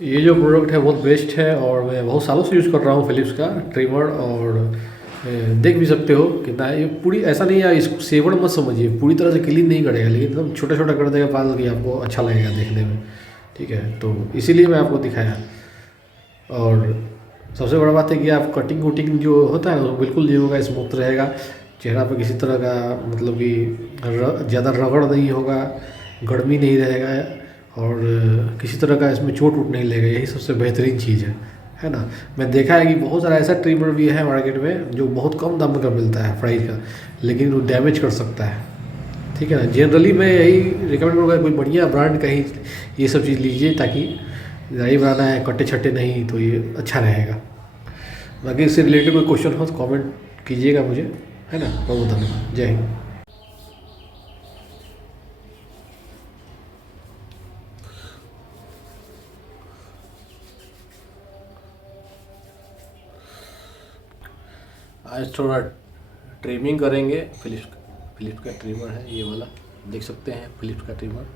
ये जो प्रोडक्ट है बहुत बेस्ट है और मैं बहुत सालों से यूज़ कर रहा हूँ फिलिप्स का ट्रिमर। और देख भी सकते हो कितना ये पूरी ऐसा नहीं है, इसको सेवर मत समझिए, पूरी तरह से क्लीन नहीं करेगा लेकिन एकदम छोटा छोटा कर देगा बाल कि आपको अच्छा लगेगा देखने में। ठीक है, तो इसीलिए मैं आपको दिखाया। और सबसे बड़ा बात है कि आप कटिंग वटिंग जो होता है ना वो बिल्कुल नहीं होगा, स्मूथ रहेगा। चेहरा पर किसी तरह का मतलब कि ज़्यादा रगड़ नहीं होगा, गर्मी नहीं रहेगा, और किसी तरह का इसमें चोट वोट नहीं लगेगा। यही सबसे बेहतरीन चीज़ है ना। मैं देखा है कि बहुत सारा ऐसा ट्रिमर भी है मार्केट में जो बहुत कम दाम का मिलता है प्राइस का, लेकिन वो डैमेज कर सकता है। ठीक है ना, जनरली मैं यही रिकमेंड करूँगा कोई बढ़िया ब्रांड का ही ये सब चीज़ लीजिए, ताकि दाढ़ी बनाना है कट्टे छट्टे नहीं, तो ये अच्छा रहेगा। बाकी इससे रिलेटेड कोई क्वेश्चन हो तो कमेंट कीजिएगा मुझे, है ना। बहुत बहुत धन्यवाद, जय हिंद। आज थोड़ा ट्रिमिंग करेंगे। फिलिप्स का ट्रिमर है ये वाला, देख सकते हैं फिलिप्स का ट्रिमर।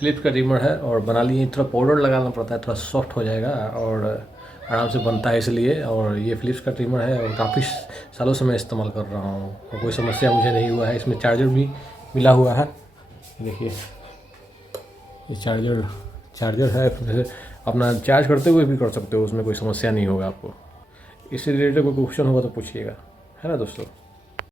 फिलिप्स का ट्रिमर है और बना लिए। थोड़ा पाउडर लगाना पड़ता है, थोड़ा सॉफ्ट हो जाएगा और आराम से बनता है इसलिए। और ये फिलिप्स का ट्रिमर है और काफ़ी सालों से मैं इस्तेमाल कर रहा हूँ और कोई समस्या मुझे नहीं हुआ है। इसमें चार्जर भी मिला हुआ है, देखिए ये चार्जर है, जैसे अपना चार्ज करते हुए भी कर सकते हो, उसमें कोई समस्या नहीं होगा आपको। इससे रिलेटेड कोई क्वेश्चन होगा तो पूछिएगा, है ना दोस्तों।